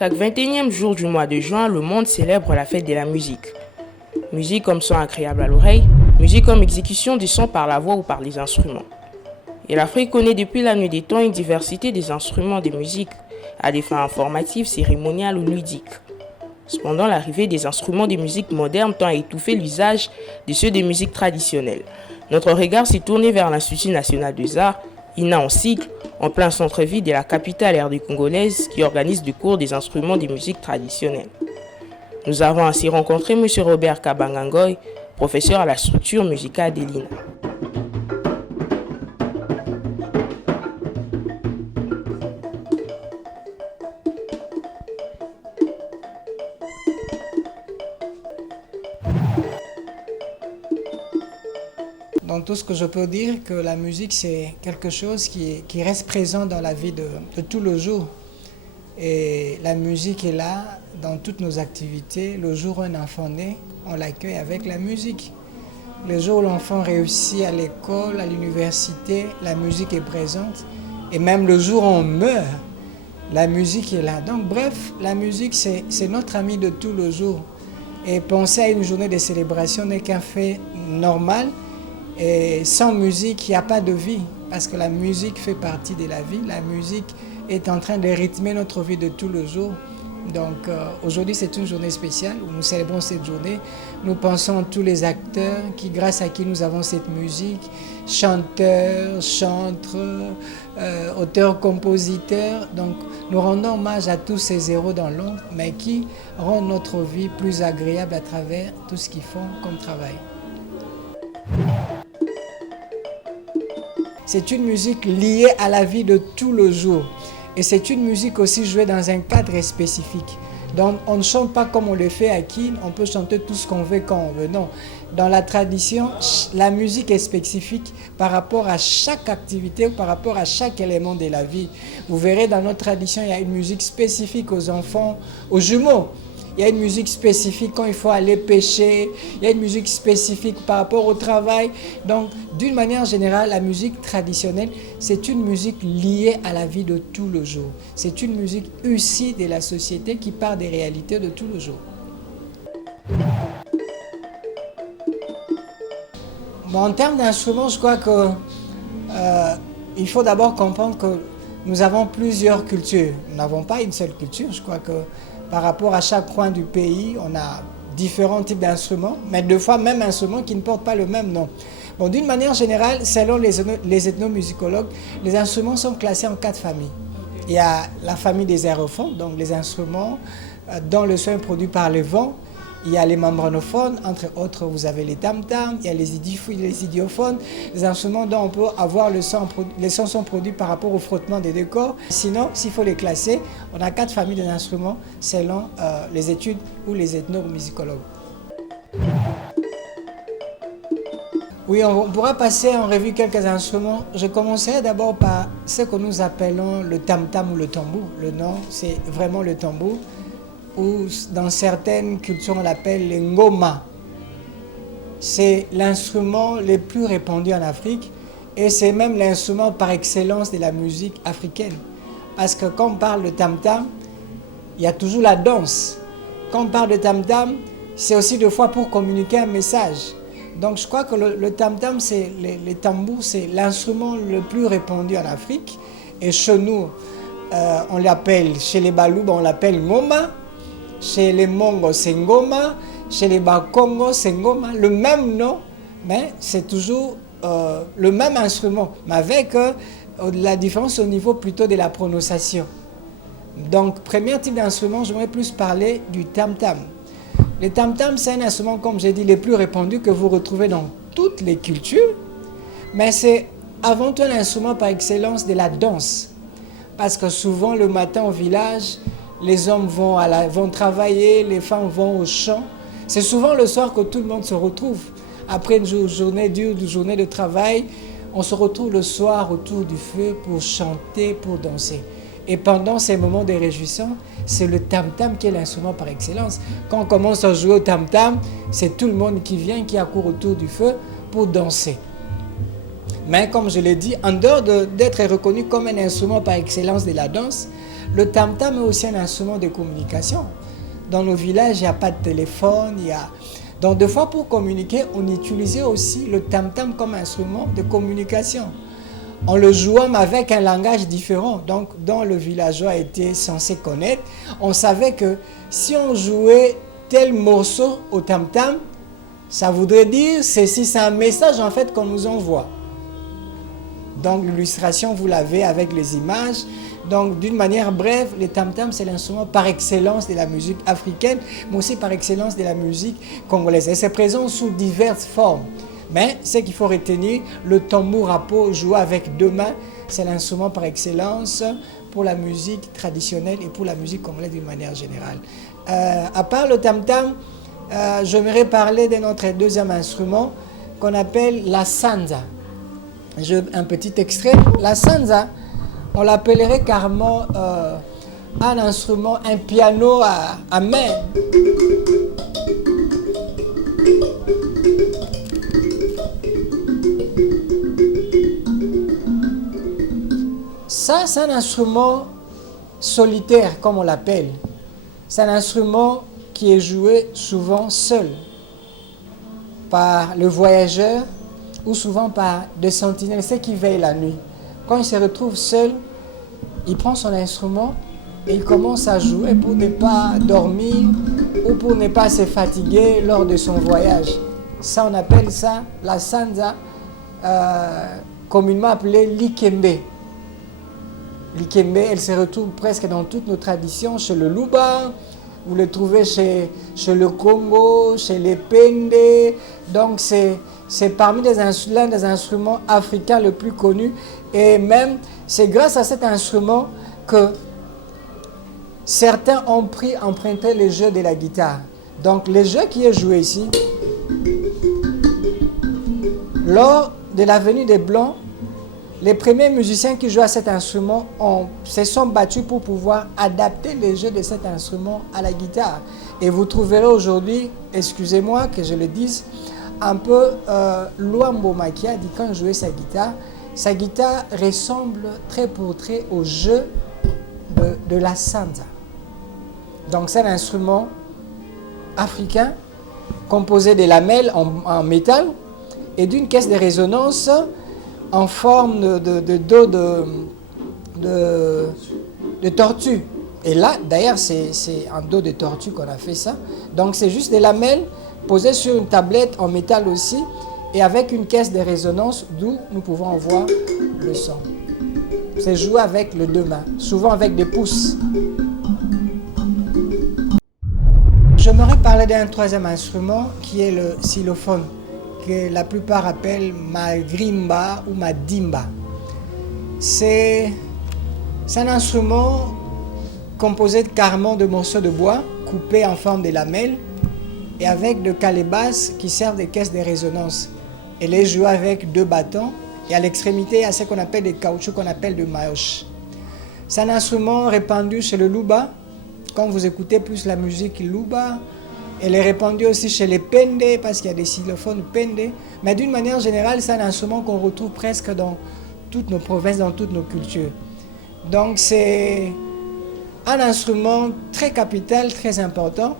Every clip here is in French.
Chaque 21e jour du mois de juin, le monde célèbre la fête de la musique. Musique comme son agréable à l'oreille, musique comme exécution du son par la voix ou par les instruments. Et l'Afrique connaît depuis la nuit des temps une diversité des instruments de musique à des fins informatives, cérémoniales ou ludiques. Cependant, l'arrivée des instruments de musique modernes tend à étouffer l'usage de ceux de musique traditionnelle. Notre regard s'est tourné vers l'Institut national des arts, INA en sigle, en plein centre-ville de la capitale RD congolaise qui organise des cours des instruments de musique traditionnelle. Nous avons ainsi rencontré M. Robert Kabangangoy, professeur à la structure musicale de l'INA. Dans tout ce que je peux dire, que la musique, c'est quelque chose qui reste présent dans la vie de tous les jours. Et la musique est là dans toutes nos activités. Le jour où un enfant naît, on l'accueille avec la musique. Le jour où l'enfant réussit à l'école, à l'université, la musique est présente. Et même le jour où on meurt, la musique est là. Donc bref, la musique, c'est notre ami de tous les jours. Et penser à une journée de célébration n'est qu'un fait normal. Et sans musique, il n'y a pas de vie, parce que la musique fait partie de la vie. La musique est en train de rythmer notre vie de tous les jours. Donc aujourd'hui, c'est une journée spéciale où nous célébrons cette journée. Nous pensons à tous les acteurs grâce à qui nous avons cette musique, chanteurs, chantres, auteurs, compositeurs. Donc nous rendons hommage à tous ces héros dans l'ombre, mais qui rendent notre vie plus agréable à travers tout ce qu'ils font comme travail. C'est une musique liée à la vie de tous les jours. Et c'est une musique aussi jouée dans un cadre spécifique. Donc on ne chante pas comme on le fait à Kin, on peut chanter tout ce qu'on veut quand on veut. Non, dans la tradition, la musique est spécifique par rapport à chaque activité ou par rapport à chaque élément de la vie. Vous verrez dans notre tradition, il y a une musique spécifique aux enfants, aux jumeaux. Il y a une musique spécifique quand il faut aller pêcher, il y a une musique spécifique par rapport au travail. Donc, d'une manière générale, la musique traditionnelle, c'est une musique liée à la vie de tous les jours. C'est une musique issue de la société qui part des réalités de tous les jours. Bon, en termes d'instruments, je crois que il faut d'abord comprendre que nous avons plusieurs cultures. Nous n'avons pas une seule culture. Je crois que par rapport à chaque coin du pays, on a différents types d'instruments, mais deux fois même instruments qui ne portent pas le même nom. Bon, d'une manière générale, selon les ethnomusicologues, les instruments sont classés en 4 familles. Il y a la famille des aérophones, donc les instruments dont le son est produit par le vent. Il y a les membranophones, entre autres, vous avez les tam-tams, il y a les idiophones, les instruments dont on peut avoir le son, les sons sont produits par rapport au frottement des deux corps. Sinon, s'il faut les classer, on a 4 familles d'instruments selon les études ou les ethnomusicologues. Oui, on pourra passer en revue quelques instruments. Je commencerai d'abord par ce que nous appelons le tam-tam ou le tambour. Le nom, c'est vraiment le tambour, ou dans certaines cultures on l'appelle le ngoma. C'est l'instrument le plus répandu en Afrique et c'est même l'instrument par excellence de la musique africaine. Parce que quand on parle de tam-tam, il y a toujours la danse. Quand on parle de tam-tam, c'est aussi deux fois pour communiquer un message. Donc je crois que le tam-tam, les tambours, c'est l'instrument le plus répandu en Afrique. Et chez nous, on l'appelle, chez les Balouba, on l'appelle ngoma. Chez les Mongos, c'est ngoma. Chez les Bakongos, c'est ngoma. Le même nom, mais c'est toujours le même instrument. Mais avec la différence au niveau plutôt de la prononciation. Donc, premier type d'instrument, j'aimerais plus parler du tam-tam. Le tam-tam, c'est un instrument, comme j'ai dit, le plus répandu que vous retrouvez dans toutes les cultures. Mais c'est avant tout un instrument par excellence de la danse. Parce que souvent, le matin au village, les hommes vont travailler, les femmes vont au champ. C'est souvent le soir que tout le monde se retrouve. Après une journée dure, une journée de travail, on se retrouve le soir autour du feu pour chanter, pour danser. Et pendant ces moments de réjouissance, c'est le tam-tam qui est l'instrument par excellence. Quand on commence à jouer au tam-tam, c'est tout le monde qui vient, qui accourt autour du feu pour danser. Mais comme je l'ai dit, en dehors d'être reconnu comme un instrument par excellence de la danse, Le tam-tam est aussi un instrument de communication. Dans nos villages, il n'y a pas de téléphone. Donc, des fois, pour communiquer, on utilisait aussi le tam-tam comme instrument de communication. En le jouant mais avec un langage différent, donc dont le villageois était censé connaître. On savait que si on jouait tel morceau au tam-tam, ça voudrait dire ceci, c'est un message en fait qu'on nous envoie. Donc l'illustration, vous l'avez avec les images. Donc d'une manière brève, le tam-tam c'est l'instrument par excellence de la musique africaine, mais aussi par excellence de la musique congolaise. Et c'est présent sous diverses formes. Mais ce qu'il faut retenir, le tambour à peau joué avec deux mains, c'est l'instrument par excellence pour la musique traditionnelle et pour la musique congolaise d'une manière générale. À part le tam-tam, j'aimerais parler de notre deuxième instrument qu'on appelle la sanza. Un petit extrait. La sanza, on l'appellerait carrément un instrument, un piano à main. Ça, c'est un instrument solitaire, comme on l'appelle. C'est un instrument qui est joué souvent seul par le voyageur ou souvent par des sentinelles, ceux qui veillent la nuit. Quand il se retrouve seul, il prend son instrument et il commence à jouer pour ne pas dormir ou pour ne pas se fatiguer lors de son voyage. Ça, on appelle ça la sanza, communément appelée l'ikembe. L'ikembe, elle se retrouve presque dans toutes nos traditions, chez le Luba, vous le trouvez chez le Congo, chez les Pende. Donc c'est parmi l'un des instruments africains le plus connus. Et même, c'est grâce à cet instrument que certains ont emprunté le jeu de la guitare. Donc le jeu qui est joué ici, lors de la venue des Blancs, les premiers musiciens qui jouaient à cet instrument se sont battus pour pouvoir adapter les jeux de cet instrument à la guitare. Et vous trouverez aujourd'hui, excusez-moi que je le dise, un peu Luambo Makiadi quand il jouait sa guitare ressemble trait pour trait au jeu de la sanza. Donc c'est un instrument africain composé de lamelles en métal et d'une caisse de résonance en forme de dos de tortue. Et là, d'ailleurs, c'est en dos de tortue qu'on a fait ça. Donc, c'est juste des lamelles posées sur une tablette en métal aussi et avec une caisse de résonance d'où nous pouvons en voir le son. C'est joué avec les deux mains, souvent avec des pouces. J'aimerais parler d'un troisième instrument qui est le xylophone, que la plupart appellent magrimba ou madimba. C'est un instrument composé carrément de morceaux de bois coupés en forme de lamelles et avec de calebasses qui servent de caisses de résonance. Elle est jouée avec deux bâtons et à l'extrémité, il y a ce qu'on appelle des caoutchoucs qu'on appelle de mayoche. C'est un instrument répandu chez le Luba. Quand vous écoutez plus la musique Luba, elle est répandue aussi chez les Pende parce qu'il y a des xylophones Pende. Mais d'une manière générale, c'est un instrument qu'on retrouve presque dans toutes nos provinces, dans toutes nos cultures. Donc c'est un instrument très capital, très important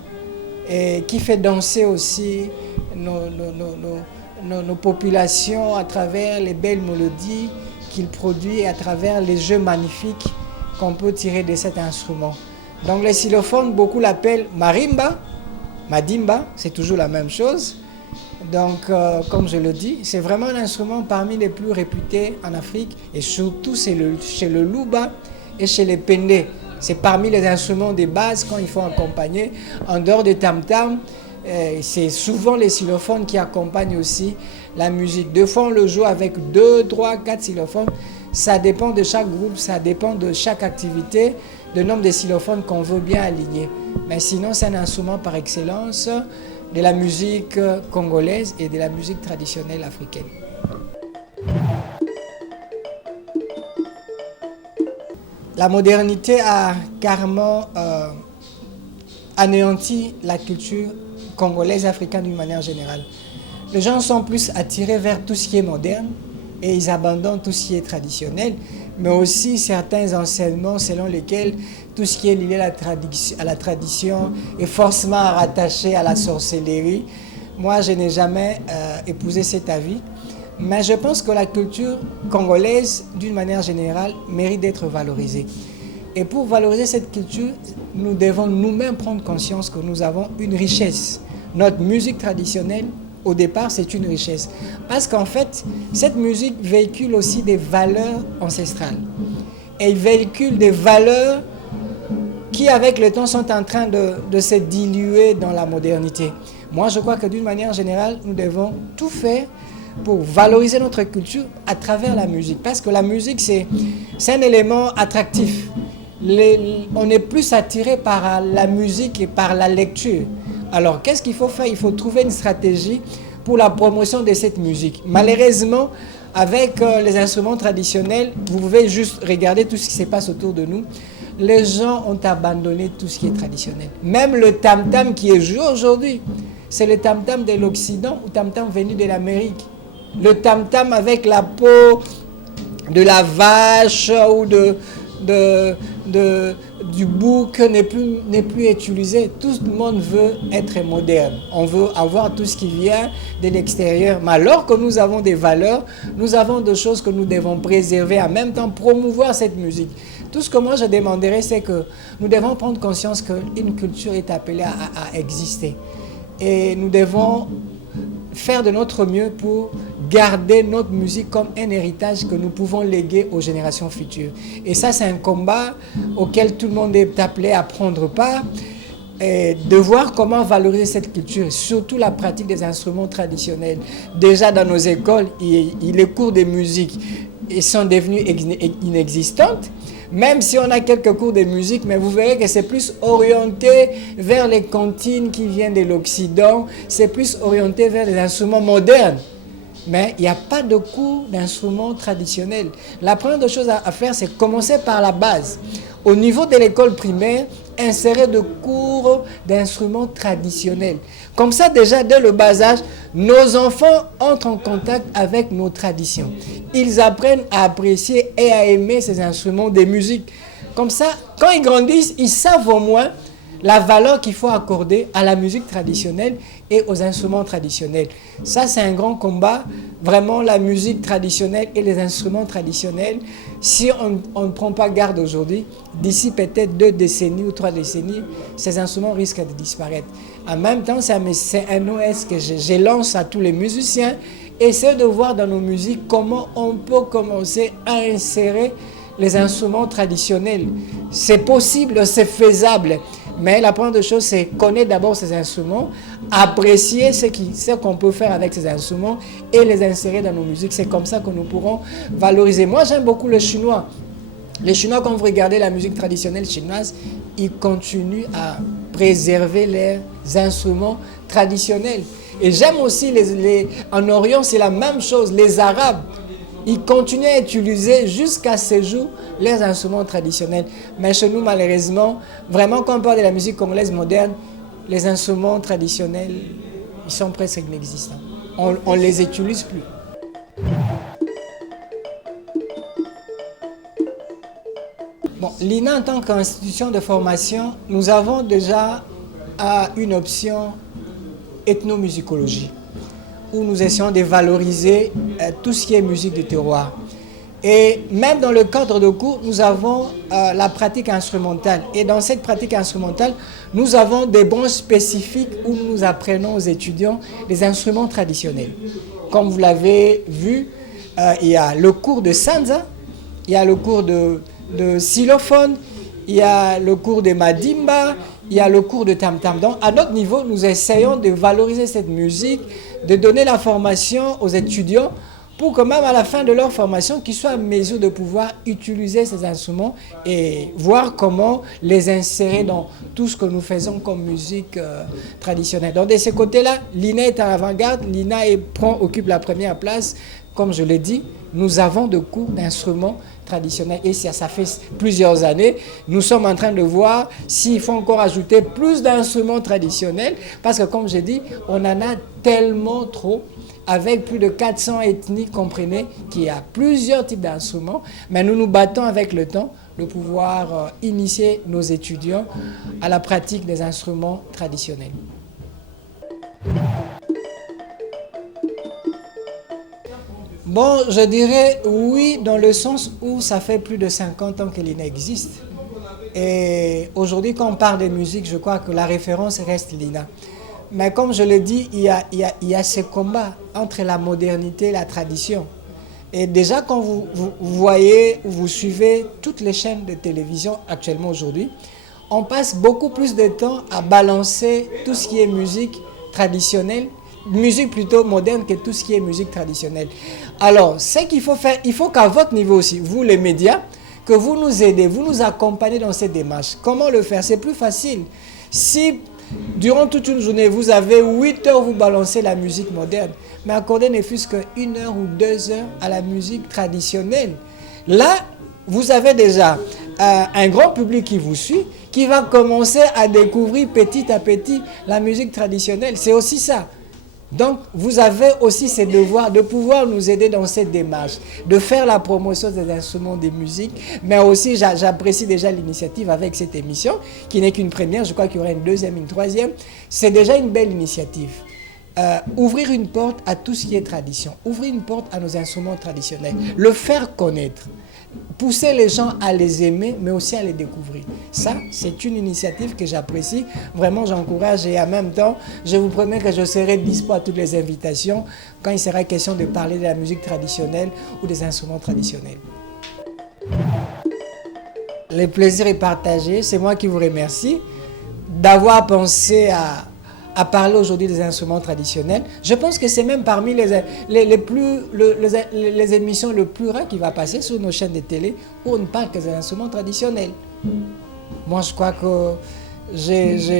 et qui fait danser aussi nos populations à travers les belles mélodies qu'il produit et à travers les jeux magnifiques qu'on peut tirer de cet instrument. Donc les xylophones, beaucoup l'appellent marimba, madimba, c'est toujours la même chose. Donc comme je le dis, c'est vraiment un instrument parmi les plus réputés en Afrique et surtout c'est chez le Luba et chez les Pende. C'est parmi les instruments de base quand il faut accompagner. En dehors des tam-tam, c'est souvent les xylophones qui accompagnent aussi la musique. Des fois on le joue avec 2, 3, 4 xylophones. Ça dépend de chaque groupe, ça dépend de chaque activité, le nombre de xylophones qu'on veut bien aligner. Mais sinon, c'est un instrument par excellence de la musique congolaise et de la musique traditionnelle africaine. La modernité a carrément anéanti la culture congolaise africaine d'une manière générale. Les gens sont plus attirés vers tout ce qui est moderne, et ils abandonnent tout ce qui est traditionnel, mais aussi certains enseignements selon lesquels tout ce qui est lié à la tradition est forcément rattaché à la sorcellerie. Moi, je n'ai jamais épousé cet avis, mais je pense que la culture congolaise, d'une manière générale, mérite d'être valorisée. Et pour valoriser cette culture, nous devons nous-mêmes prendre conscience que nous avons une richesse. Notre musique traditionnelle, au départ, c'est une richesse. Parce qu'en fait, cette musique véhicule aussi des valeurs ancestrales. Et il véhicule des valeurs qui, avec le temps, sont en train de se diluer dans la modernité. Moi, je crois que d'une manière générale, nous devons tout faire pour valoriser notre culture à travers la musique. Parce que la musique, c'est un élément attractif. On est plus attiré par la musique et par la lecture. Alors, qu'est-ce qu'il faut faire? Il faut trouver une stratégie pour la promotion de cette musique. Malheureusement, avec les instruments traditionnels, vous pouvez juste regarder tout ce qui se passe autour de nous. Les gens ont abandonné tout ce qui est traditionnel. Même le tam-tam qui est joué aujourd'hui, c'est le tam-tam de l'Occident ou tam-tam venu de l'Amérique. Le tam-tam avec la peau de la vache ou du bouc n'est plus utilisé. Tout le monde veut être moderne. On veut avoir tout ce qui vient de l'extérieur. Mais alors que nous avons des valeurs, nous avons des choses que nous devons préserver, en même temps promouvoir cette musique. Tout ce que moi je demanderais, c'est que nous devons prendre conscience qu'une culture est appelée à exister. Et nous devons faire de notre mieux pour garder notre musique comme un héritage que nous pouvons léguer aux générations futures. Et ça, c'est un combat auquel tout le monde est appelé à prendre part, et de voir comment valoriser cette culture, surtout la pratique des instruments traditionnels. Déjà dans nos écoles, les cours de musique sont devenus inexistantes. Même si on a quelques cours de musique, mais vous verrez que c'est plus orienté vers les cantines qui viennent de l'Occident, c'est plus orienté vers les instruments modernes. Mais il n'y a pas de cours d'instruments traditionnels. La première chose à faire, c'est commencer par la base. Au niveau de l'école primaire, insérer de cours d'instruments traditionnels. Comme ça, déjà, dès le bas âge, nos enfants entrent en contact avec nos traditions. Ils apprennent à apprécier et à aimer ces instruments de musique. Comme ça, quand ils grandissent, ils savent au moins la valeur qu'il faut accorder à la musique traditionnelle et aux instruments traditionnels. Ça, c'est un grand combat. Vraiment, la musique traditionnelle et les instruments traditionnels, si on ne prend pas garde aujourd'hui, d'ici peut-être 2 décennies ou 3 décennies, ces instruments risquent de disparaître. En même temps, c'est un OS que je lance à tous les musiciens. Essayez de voir dans nos musiques comment on peut commencer à insérer les instruments traditionnels. C'est possible, c'est faisable. Mais la première chose, c'est connaître d'abord ces instruments, apprécier ce qu'on peut faire avec ces instruments et les insérer dans nos musiques. C'est comme ça que nous pourrons valoriser. Moi, j'aime beaucoup le chinois. Les Chinois, quand vous regardez la musique traditionnelle chinoise, ils continuent à préserver leurs instruments traditionnels. Et j'aime aussi, en Orient, c'est la même chose. Les Arabes, ils continuent à utiliser jusqu'à ce jour leurs instruments traditionnels. Mais chez nous, malheureusement, vraiment, quand on parle de la musique congolaise moderne, les instruments traditionnels, ils sont presque inexistants. On ne les utilise plus. Bon, l'INA, en tant qu'institution de formation, nous avons déjà une option ethnomusicologie, où nous essayons de valoriser tout ce qui est musique du terroir. Et même dans le cadre de cours, nous avons la pratique instrumentale. Et dans cette pratique instrumentale, nous avons des branches spécifiques où nous apprenons aux étudiants les instruments traditionnels. Comme vous l'avez vu, il y a le cours de sanza, il y a le cours de xylophone, il y a le cours de madimba, il y a le cours de tam-tam. Donc, à notre niveau, nous essayons de valoriser cette musique, de donner la formation aux étudiants pour que même à la fin de leur formation, qu'ils soient en mesure de pouvoir utiliser ces instruments et voir comment les insérer dans tout ce que nous faisons comme musique traditionnelle. Donc, de ce côté-là, l'INA est en avant-garde, l'INA occupe la première place. Comme je l'ai dit, nous avons des cours d'instruments traditionnelle et ça fait plusieurs années. Nous sommes en train de voir s'il faut encore ajouter plus d'instruments traditionnels parce que comme j'ai dit, on en a tellement trop. Avec plus de 400 ethnies, comprenez qu'il y a plusieurs types d'instruments, mais nous nous battons avec le temps de pouvoir initier nos étudiants à la pratique des instruments traditionnels. Bon, je dirais oui dans le sens où ça fait plus de 50 ans que l'INA existe. Et aujourd'hui, quand on parle de musique, je crois que la référence reste l'INA. Mais comme je l'ai dit, il y a ce combat entre la modernité et la tradition. Et déjà, quand vous voyez ou vous suivez toutes les chaînes de télévision actuellement aujourd'hui, on passe beaucoup plus de temps à balancer tout ce qui est musique traditionnelle, musique plutôt moderne que tout ce qui est musique traditionnelle. Alors, ce qu'il faut faire, il faut qu'à votre niveau aussi, vous les médias, que vous nous aidez, vous nous accompagnez dans cette démarche. Comment le faire? C'est plus facile. Si durant toute une journée, vous avez 8 heures, vous balancez la musique moderne, mais accordez ne fût-ce qu'une heure ou 2 heures à la musique traditionnelle. Là, vous avez déjà un grand public qui vous suit, qui va commencer à découvrir petit à petit la musique traditionnelle. C'est aussi ça. Donc, vous avez aussi ce devoir de pouvoir nous aider dans cette démarche, de faire la promotion des instruments de musique, mais aussi, j'apprécie déjà l'initiative avec cette émission, qui n'est qu'une première, je crois qu'il y aura une deuxième, une troisième. C'est déjà une belle initiative. Ouvrir une porte à tout ce qui est tradition, ouvrir une porte à nos instruments traditionnels, le faire connaître, pousser les gens à les aimer, mais aussi à les découvrir. Ça, c'est une initiative que j'apprécie. Vraiment, j'encourage et en même temps, je vous promets que je serai dispo à toutes les invitations quand il sera question de parler de la musique traditionnelle ou des instruments traditionnels. Le plaisir est partagé. C'est moi qui vous remercie d'avoir pensé à parler aujourd'hui des instruments traditionnels. Je pense que c'est même parmi les émissions les plus rares qui va passer sur nos chaînes de télé où on ne parle que des instruments traditionnels. Moi, je crois que je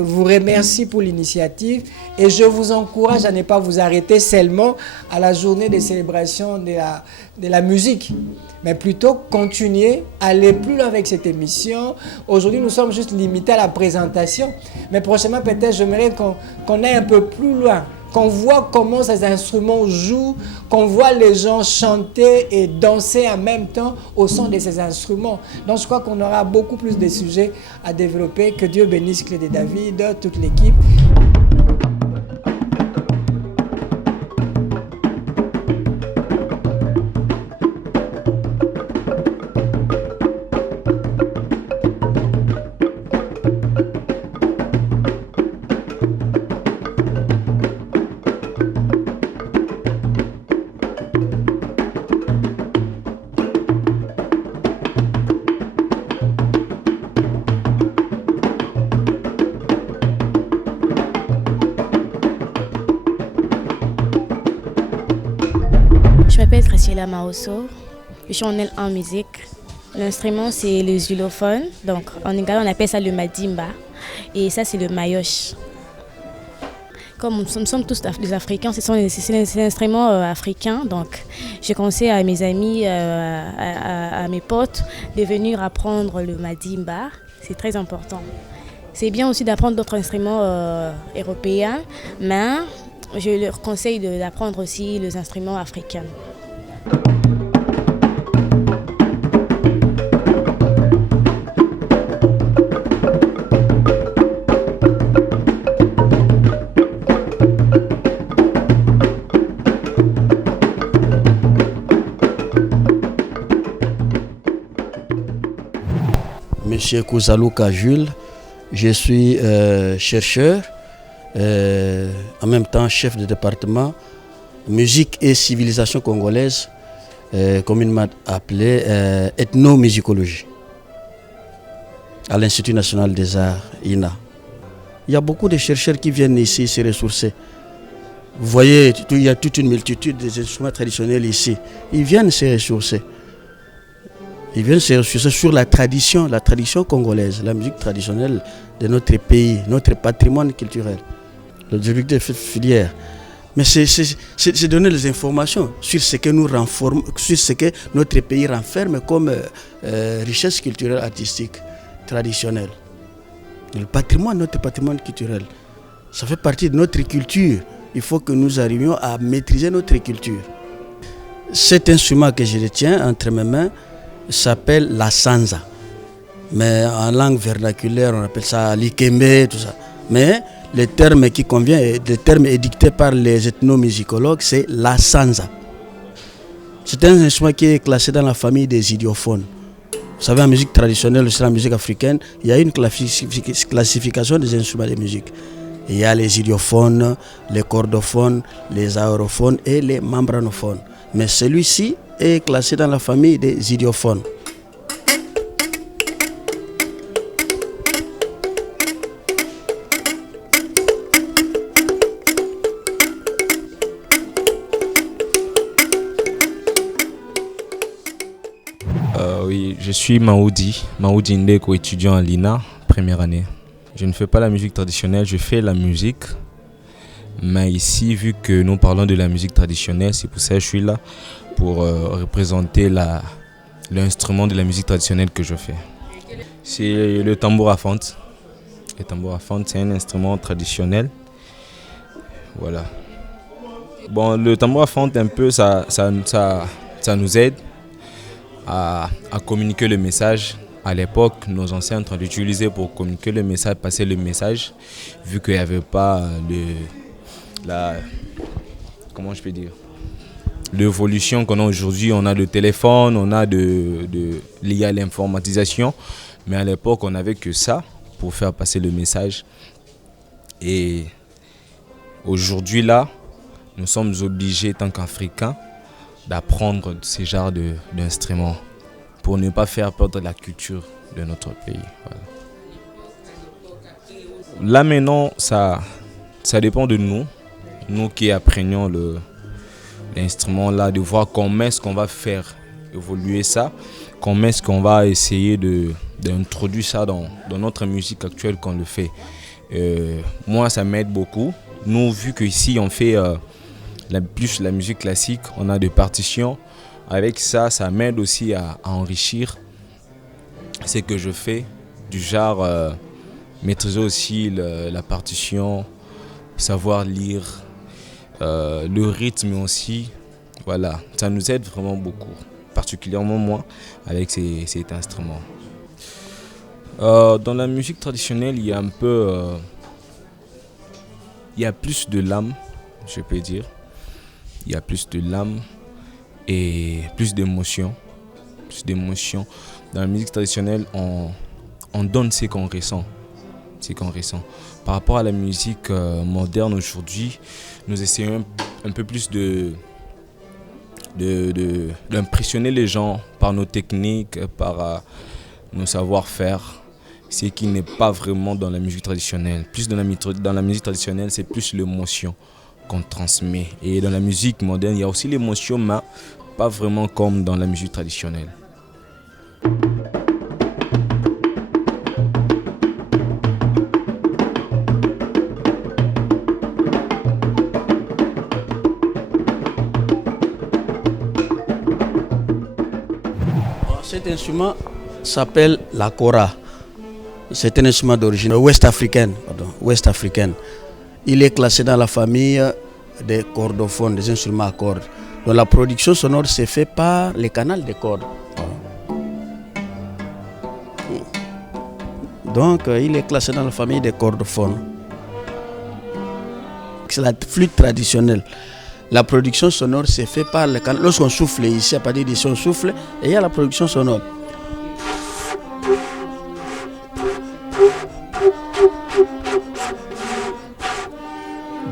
vous remercie pour l'initiative et je vous encourage à ne pas vous arrêter seulement à la journée de célébration de la musique, mais plutôt continuer à aller plus loin avec cette émission. Aujourd'hui, nous sommes juste limités à la présentation, mais prochainement, peut-être, j'aimerais qu'on aille un peu plus loin, qu'on voit comment ces instruments jouent, qu'on voit les gens chanter et danser en même temps au son de ces instruments. Donc, je crois qu'on aura beaucoup plus de sujets à développer. Que Dieu bénisse Clé de David, toute l'équipe. Je m'appelle Traciela Maosso, je suis en L1 musique. L'instrument c'est le xylophone, donc en Uganda on appelle ça le madimba et ça c'est le mayoche. Comme nous sommes tous des Africains, c'est des instruments africains, donc j'ai conseillé à mes amis, à mes potes de venir apprendre le madimba, c'est très important. C'est bien aussi d'apprendre d'autres instruments européens, mais je leur conseille d'apprendre aussi les instruments africains. Monsieur Kouzalouka Jules, je suis chercheur, en même temps chef de département musique et civilisation congolaise, communément appelé ethnomusicologie, à l'Institut national des arts, INA. Il y a beaucoup de chercheurs qui viennent ici se ressourcer. Vous voyez, il y a toute une multitude des instruments traditionnels ici. Ils viennent se ressourcer. Ils viennent se ressourcer sur la tradition congolaise, la musique traditionnelle de notre pays, notre patrimoine culturel. L'objectif de cette filière, Mais c'est donner les informations sur ce que nous sur ce que notre pays renferme comme richesse culturelle, artistique, traditionnelle. Le patrimoine, notre patrimoine culturel, ça fait partie de notre culture. Il faut que nous arrivions à maîtriser notre culture. Cet instrument que je retiens entre mes mains s'appelle la sanza. Mais en langue vernaculaire, on appelle ça l'ikembe, tout ça. Mais le terme qui convient, le terme édicté par les ethnomusicologues, c'est la sanza. C'est un instrument qui est classé dans la famille des idiophones. Vous savez, en musique traditionnelle, aussi en musique africaine, il y a une classification des instruments de musique. Il y a les idiophones, les chordophones, les aérophones et les membranophones. Mais celui-ci est classé dans la famille des idiophones. Oui, je suis Maoudi Ndeko, étudiant à l'INA, première année. Je ne fais pas la musique traditionnelle, je fais la musique. Mais ici, vu que nous parlons de la musique traditionnelle, c'est pour ça que je suis là, pour représenter l'instrument de la musique traditionnelle que je fais. C'est le tambour à fente. Le tambour à fente, c'est un instrument traditionnel. Voilà. Bon, le tambour à fente, un peu, ça nous aide à communiquer le message. À l'époque, nos anciens ont l'utiliser pour communiquer le message, passer le message, vu qu'il n'y avait pas comment je peux dire, l'évolution qu'on a aujourd'hui. On a le téléphone, on a lié à l'informatisation, mais à l'époque, on n'avait que ça pour faire passer le message. Et aujourd'hui, là, nous sommes obligés, tant qu'Africains, d'apprendre ces genres d'instruments pour ne pas faire perdre la culture de notre pays. Voilà. Là maintenant, ça dépend de nous qui apprenons l'instrument là, de voir comment est-ce qu'on va faire évoluer ça, comment est-ce qu'on va essayer d'introduire ça dans notre musique actuelle qu'on le fait. Moi, ça m'aide beaucoup. Nous, vu qu'ici on fait plus la musique classique, on a des partitions. Avec ça, ça m'aide aussi à enrichir ce que je fais, du genre maîtriser aussi la partition, savoir lire, le rythme aussi. Voilà, ça nous aide vraiment beaucoup, particulièrement moi, avec cet instrument. Dans la musique traditionnelle, il y a un peu, il y a plus de l'âme, je peux dire. Il y a plus de l'âme et plus d'émotion. Dans la musique traditionnelle, on donne ce qu'on ressent. Par rapport à la musique moderne aujourd'hui, nous essayons un peu plus d'impressionner les gens par nos techniques, par nos savoir-faire, ce qui n'est pas vraiment dans la musique traditionnelle. Plus dans la musique traditionnelle, c'est plus l'émotion qu'on transmet. Et dans la musique moderne, il y a aussi l'émotion, mais pas vraiment comme dans la musique traditionnelle. Cet instrument s'appelle la kora. C'est un instrument d'origine ouest-africaine. Il est classé dans la famille des chordophones, des instruments à cordes. Donc la production sonore se fait par les canaux de cordes. Donc il est classé dans la famille des chordophones. C'est la flûte traditionnelle. La production sonore se fait par les canaux. Lorsqu'on souffle ici, à partir d'ici on souffle, et il y a la production sonore.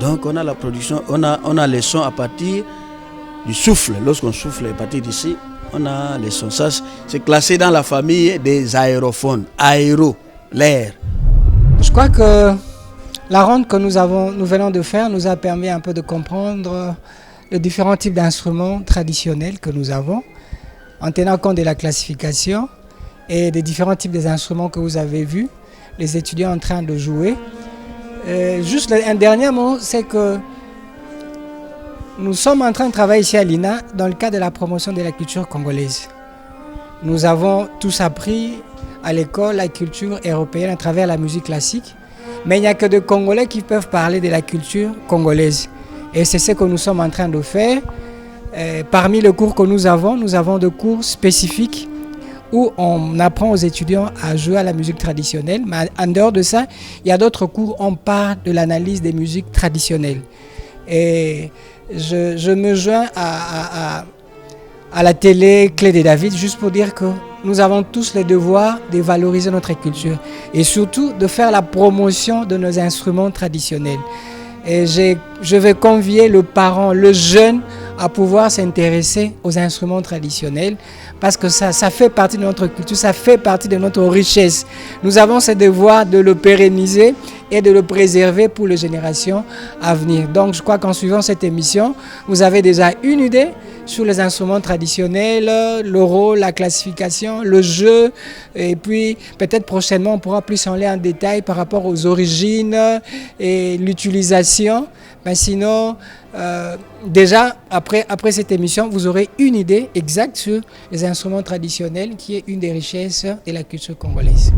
Donc on a la production, on a les sons à partir du souffle. Lorsqu'on souffle à partir d'ici, on a les sons. Ça, c'est classé dans la famille des aérophones. Aéro, l'air. Je crois que la ronde que nous venons de faire nous a permis un peu de comprendre les différents types d'instruments traditionnels que nous avons, en tenant compte de la classification et des différents types d'instruments que vous avez vus, les étudiants en train de jouer. Juste un dernier mot, c'est que nous sommes en train de travailler ici à l'INA dans le cadre de la promotion de la culture congolaise. Nous avons tous appris à l'école la culture européenne à travers la musique classique, mais il n'y a que des Congolais qui peuvent parler de la culture congolaise. Et c'est ce que nous sommes en train de faire. Parmi les cours que nous avons des cours spécifiques où on apprend aux étudiants à jouer à la musique traditionnelle. Mais en dehors de ça, il y a d'autres cours où on parle de l'analyse des musiques traditionnelles. Et je me joins à la télé Clé de David juste pour dire que nous avons tous le devoir de valoriser notre culture et surtout de faire la promotion de nos instruments traditionnels. Et je vais convier le parent, le jeune, à pouvoir s'intéresser aux instruments traditionnels parce que ça fait partie de notre culture, ça fait partie de notre richesse. Nous avons ce devoir de le pérenniser et de le préserver pour les générations à venir. Donc je crois qu'en suivant cette émission, vous avez déjà une idée sur les instruments traditionnels, le rôle, la classification, le jeu, et puis peut-être prochainement on pourra plus en aller en détail par rapport aux origines et l'utilisation. Mais sinon, déjà après cette émission, vous aurez une idée exacte sur les instruments traditionnels qui est une des richesses de la culture congolaise.